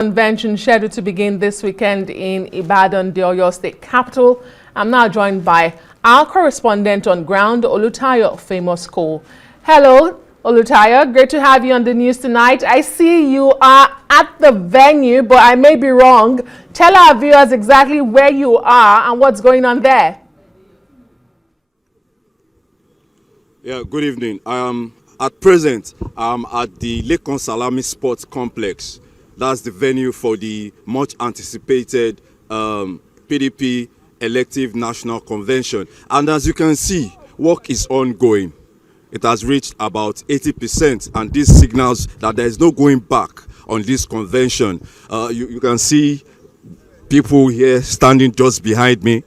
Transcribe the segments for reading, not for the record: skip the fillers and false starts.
Convention scheduled to begin this weekend in Ibadan, the Oyo State capital. I'm now joined by our correspondent on ground, Olutayo Famous Cole. Hello, Olutayo. Great to have you on the news tonight. I see you are at the venue, but I may be wrong. Tell our viewers exactly where you are and what's going on there. Yeah, good evening. At present, I'm at the Lekan Salami Sports Complex. That's the venue for the much anticipated PDP elective national convention. And as you can see, work is ongoing. It has reached about 80%, and this signals that there is no going back on this convention. You can see people here standing just behind me.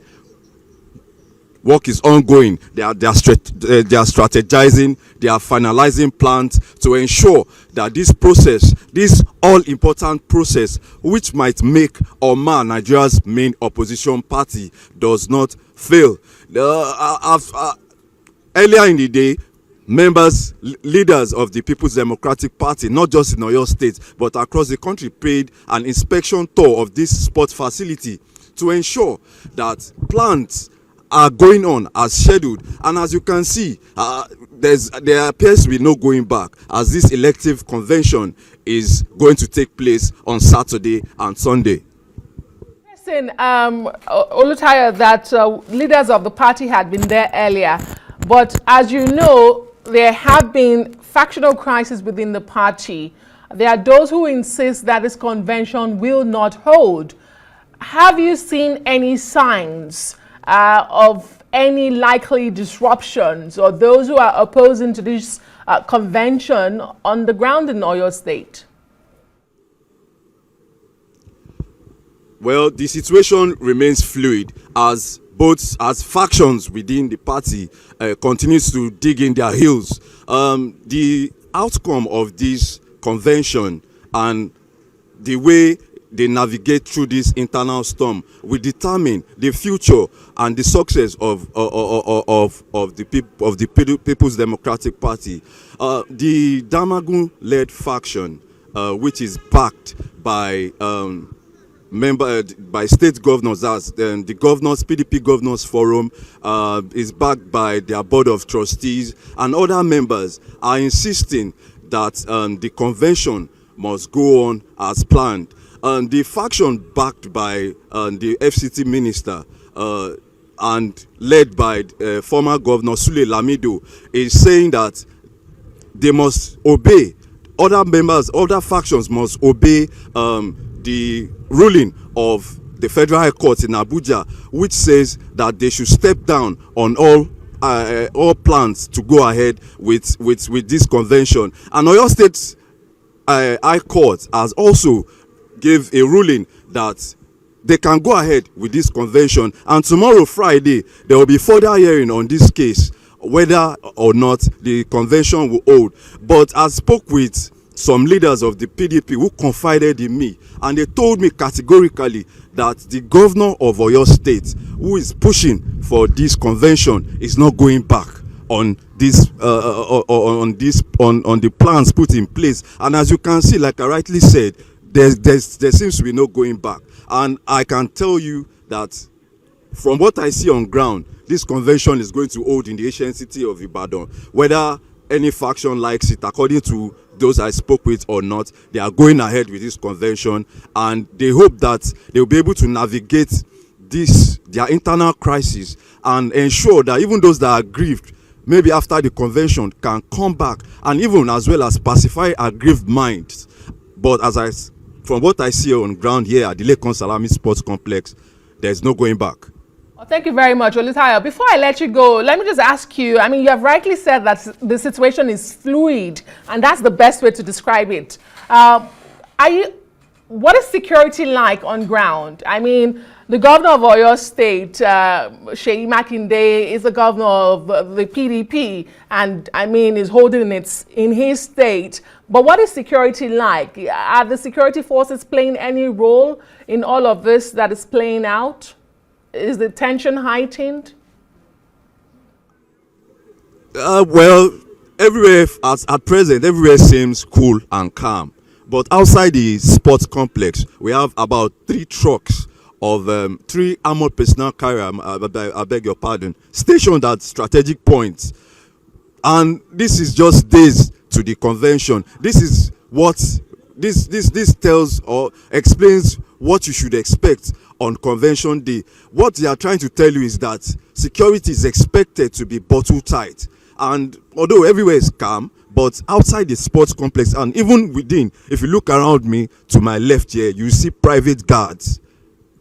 Work is ongoing. They are strategizing, they are finalizing plans to ensure that this process, this all-important process, which might make or mar Nigeria's main opposition party, does not fail. Earlier in the day, leaders of the People's Democratic Party, not just in Oyo State, but across the country, paid an inspection tour of this sports facility to ensure that plans are going on as scheduled. And as you can see, there appears to be no going back, as this elective convention is going to take place on Saturday and Sunday. Listen, Olutayo, that leaders of the party had been there earlier, but as you know, there have been factional crises within the party. There are those who insist that this convention will not hold. Have you seen any signs of any likely disruptions, or those who are opposing to this convention on the ground in Oyo State? Well, the situation remains fluid as factions within the party continues to dig in their heels. The outcome of this convention and the way they navigate through this internal storm will determine the future and the success of the People's Democratic Party. The Damagun-led faction, which is backed by state governors, as the PDP Governors Forum, is backed by their board of trustees, and other members are insisting that the convention must go on as planned. The faction backed by the FCT minister and led by former Governor Sule Lamido is saying that they must obey, other factions must obey the ruling of the Federal High Court in Abuja, which says that they should step down on all plans to go ahead with this convention. And Oyo State's High Court has also gave a ruling that they can go ahead with this convention, and tomorrow, Friday, there will be further hearing on this case, whether or not the convention will hold. But I spoke with some leaders of the PDP who confided in me, and they told me categorically that the governor of Oyo State, who is pushing for this convention, is not going back on this on the plans put in place. And as you can see, like I rightly said, there seems to be no going back. And I can tell you that from what I see on ground, this convention is going to hold in the ancient city of Ibadan. Whether any faction likes it, according to those I spoke with or not, they are going ahead with this convention, and they hope that they will be able to navigate their internal crisis and ensure that even those that are aggrieved, maybe after the convention, can come back and even as well as pacify aggrieved minds. But from what I see on ground here at the Lekan Salami Sports Complex, there's no going back. Well, thank you very much, Olutayo. Before I let you go, let me just ask you, I mean, you have rightly said that the situation is fluid, and that's the best way to describe it. What is security like on ground? I mean, the governor of Oyo State, Seyi Makinde, is the governor of the PDP, and I mean, is holding it in his state. But what is security like? Are the security forces playing any role in all of this that is playing out? Is the tension heightened? Well, everywhere at present, everywhere seems cool and calm. But outside the sports complex, we have about 3 trucks of 3 armored personnel carrier, I beg your pardon, stationed at strategic points. And this is just days to the convention. This is what this tells or explains what you should expect on convention day. What they are trying to tell you is that security is expected to be bottle tight. And although everywhere is calm, but outside the sports complex and even within, if you look around me to my left here, you see private guards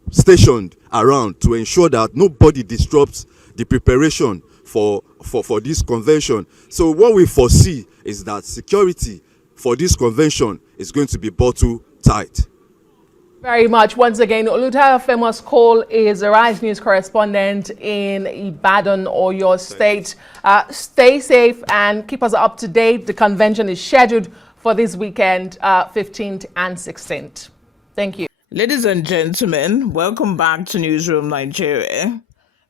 stationed around to ensure that nobody disrupts the preparation for this convention. So what we foresee is that security for this convention is going to be bottle tight. Very much. Once again, Olutaya Famous Cole is a Rise News correspondent in Ibadan, Oyo State. Stay safe and keep us up to date. The convention is scheduled for this weekend, 15th and 16th. Thank you. Ladies and gentlemen, welcome back to Newsroom Nigeria,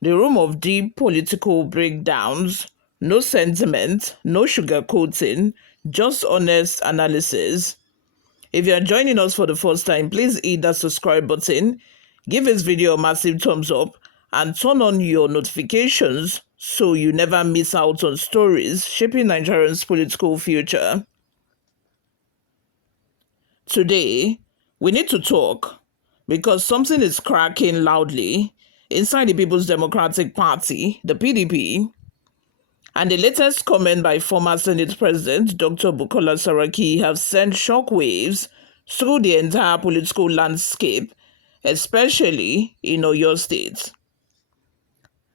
the room of deep political breakdowns, no sentiment, no sugarcoating, just honest analysis. If you are joining us for the first time, please hit that subscribe button, give this video a massive thumbs up, and turn on your notifications so you never miss out on stories shaping Nigerians' political future. Today, we need to talk because something is cracking loudly inside the People's Democratic Party, the PDP, and the latest comment by former Senate President Dr. Bukola Saraki have sent shockwaves through the entire political landscape, especially in Oyo State.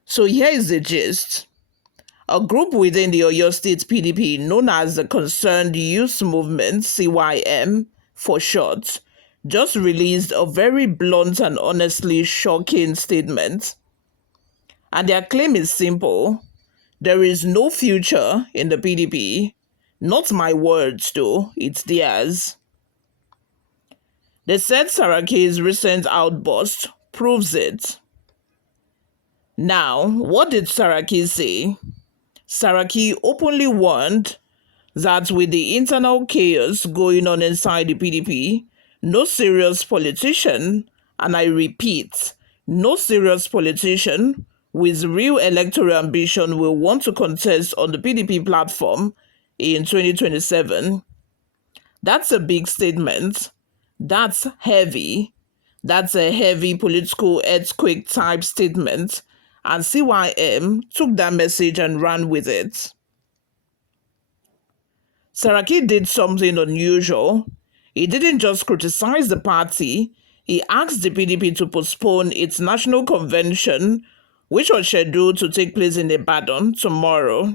So here is the gist. A group within the Oyo State PDP known as the Concerned Youth Movement, CYM for short, just released a very blunt and honestly shocking statement. And their claim is simple. There is no future in the PDP. Not my words though, it's theirs. They said Saraki's recent outburst proves it. Now, what did Saraki say? Saraki openly warned that with the internal chaos going on inside the PDP, no serious politician, and I repeat, no serious politician with real electoral ambition will want to contest on the PDP platform in 2027. That's a big statement. That's heavy. That's a heavy political earthquake type statement. And CYM took that message and ran with it. Saraki did something unusual. He didn't just criticize the party, he asked the PDP to postpone its national convention, which was scheduled to take place in Ibadan tomorrow.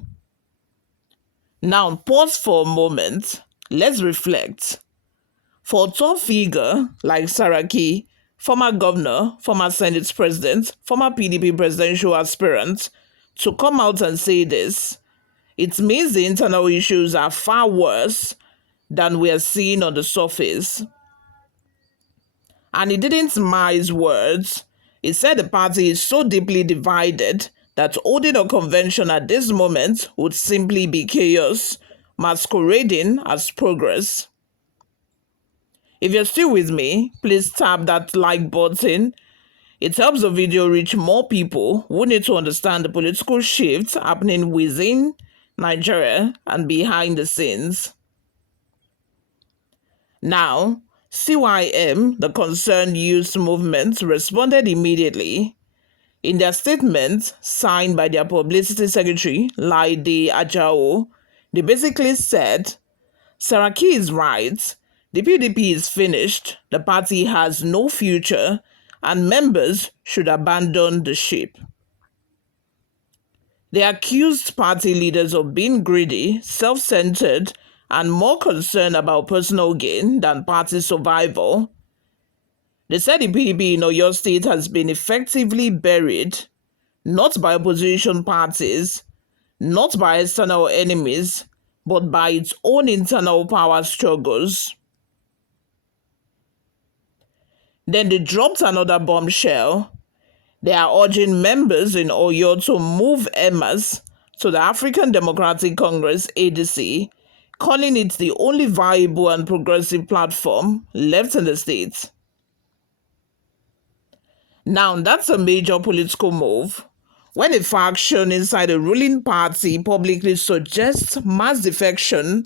Now, pause for a moment. Let's reflect. For a tall figure like Saraki, former governor, former Senate president, former PDP presidential aspirant, to come out and say this, it means the internal issues are far worse than we are seeing on the surface. And he didn't mince words. He said the party is so deeply divided that holding a convention at this moment would simply be chaos, masquerading as progress. If you're still with me, please tap that like button. It helps the video reach more people who need to understand the political shifts happening within Nigeria and behind the scenes. Now, CYM, the Concerned Youth Movement, responded immediately. In their statement, signed by their publicity secretary, Laide Ajao, they basically said, Saraki is right, the PDP is finished, the party has no future, and members should abandon the ship. They accused party leaders of being greedy, self-centered, and more concerned about personal gain than party survival. They said the PDP in Oyo State has been effectively buried, not by opposition parties, not by external enemies, but by its own internal power struggles. Then they dropped another bombshell. They are urging members in Oyo to move EMAS to the African Democratic Congress ADC calling it the only viable and progressive platform left in the state. Now, that's a major political move. When a faction inside a ruling party publicly suggests mass defection,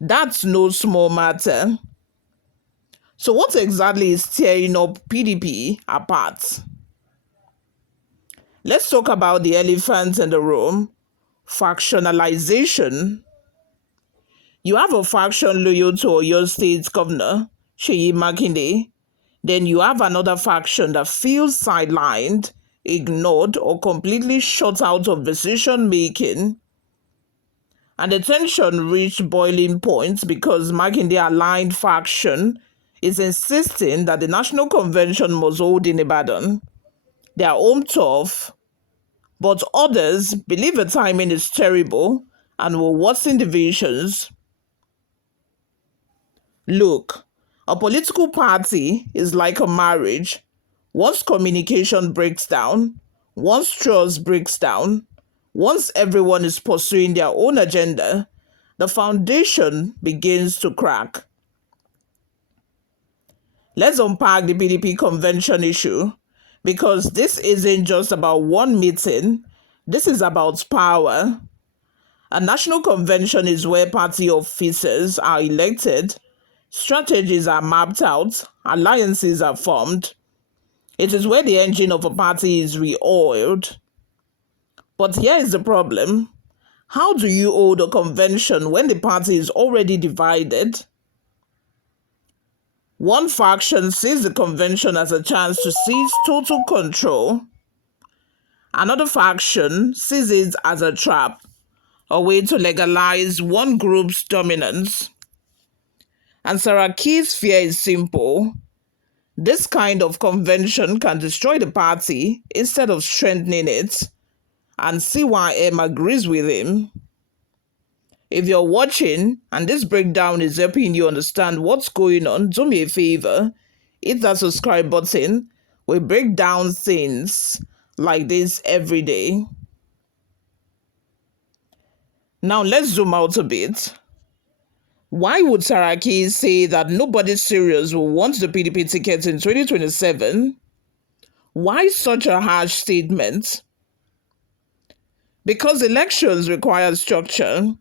that's no small matter. So what exactly is tearing up PDP apart? Let's talk about the elephant in the room, factionalization. You have a faction loyal to Oyo State Governor Seyi Makinde. Then you have another faction that feels sidelined, ignored, or completely shut out of decision making. And the tension reached boiling point because Makinde-aligned faction is insisting that the National Convention must hold in Ibadan, their home turf, but others believe the timing is terrible and will worsen divisions. Look, a political party is like a marriage. Once communication breaks down, once trust breaks down, once everyone is pursuing their own agenda, the foundation begins to crack. Let's unpack the PDP convention issue, because this isn't just about one meeting, this is about power. A national convention is where party officers are elected, strategies are mapped out, alliances are formed. It is where the engine of a party is re-oiled. But here is the problem. How do you hold a convention when the party is already divided? One faction sees the convention as a chance to seize total control. Another faction sees it as a trap, a way to legalize one group's dominance. And Saraki's fear is simple. This kind of convention can destroy the party instead of strengthening it. And CYM agrees with him. If you're watching and this breakdown is helping you understand what's going on, do me a favor, hit that subscribe button. We break down things like this every day. Now let's zoom out a bit. Why would Saraki say that nobody serious will want the PDP ticket in 2027? Why such a harsh statement? Because elections require structure.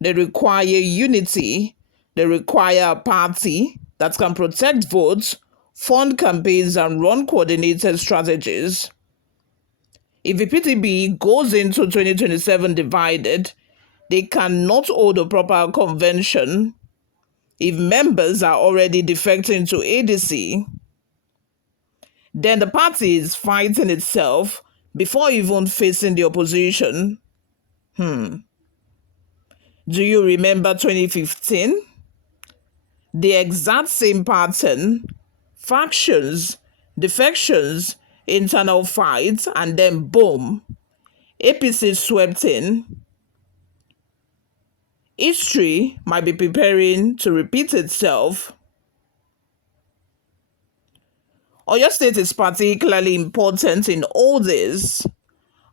They require unity. They require a party that can protect votes, fund campaigns, and run coordinated strategies. If the PDP goes into 2027 divided, they cannot hold a proper convention if members are already defecting to ADC. Then the party is fighting itself before even facing the opposition. Do you remember 2015? The exact same pattern, factions, defections, internal fights, and then boom, APC swept in. History might be preparing to repeat itself. Oyo State is particularly important in all this.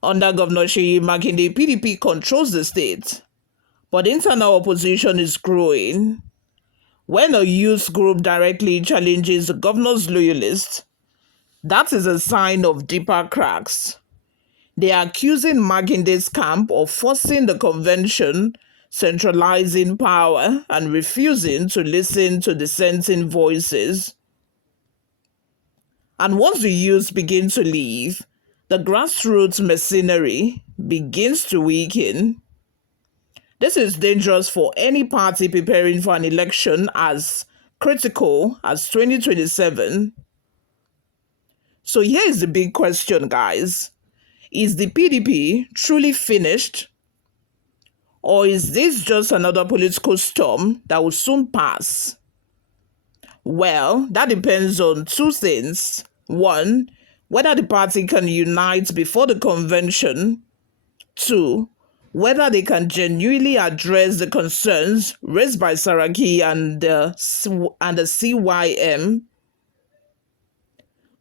Under Governor Seyi Makinde, PDP controls the state, but internal opposition is growing. When a youth group directly challenges the governor's loyalists, that is a sign of deeper cracks. They are accusing Makinde's camp of forcing the convention, centralizing power, and refusing to listen to dissenting voices. And once the youth begin to leave, the grassroots mercenary begins to weaken. This is dangerous for any party preparing for an election as critical as 2027. So here is the big question, guys. Is the PDP truly finished? Or is this just another political storm that will soon pass? Well, that depends on two things. One, whether the party can unite before the convention. Two, whether they can genuinely address the concerns raised by Saraki and the CYM.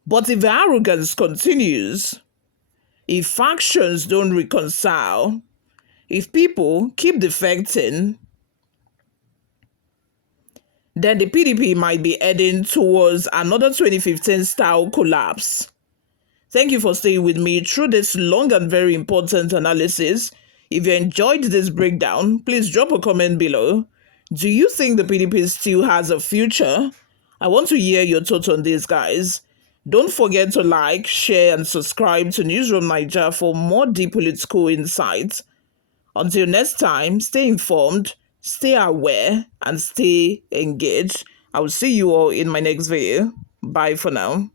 But if the arrogance continues, if factions don't reconcile, if people keep defecting, then the PDP might be heading towards another 2015 style collapse. Thank you for staying with me through this long and very important analysis. If you enjoyed this breakdown, please drop a comment below. Do you think the PDP still has a future? I want to hear your thoughts on this, guys. Don't forget to like, share, and subscribe to Newsroom Naija for more deep political insights. Until next time, stay informed, stay aware, and stay engaged. I will see you all in my next video. Bye for now.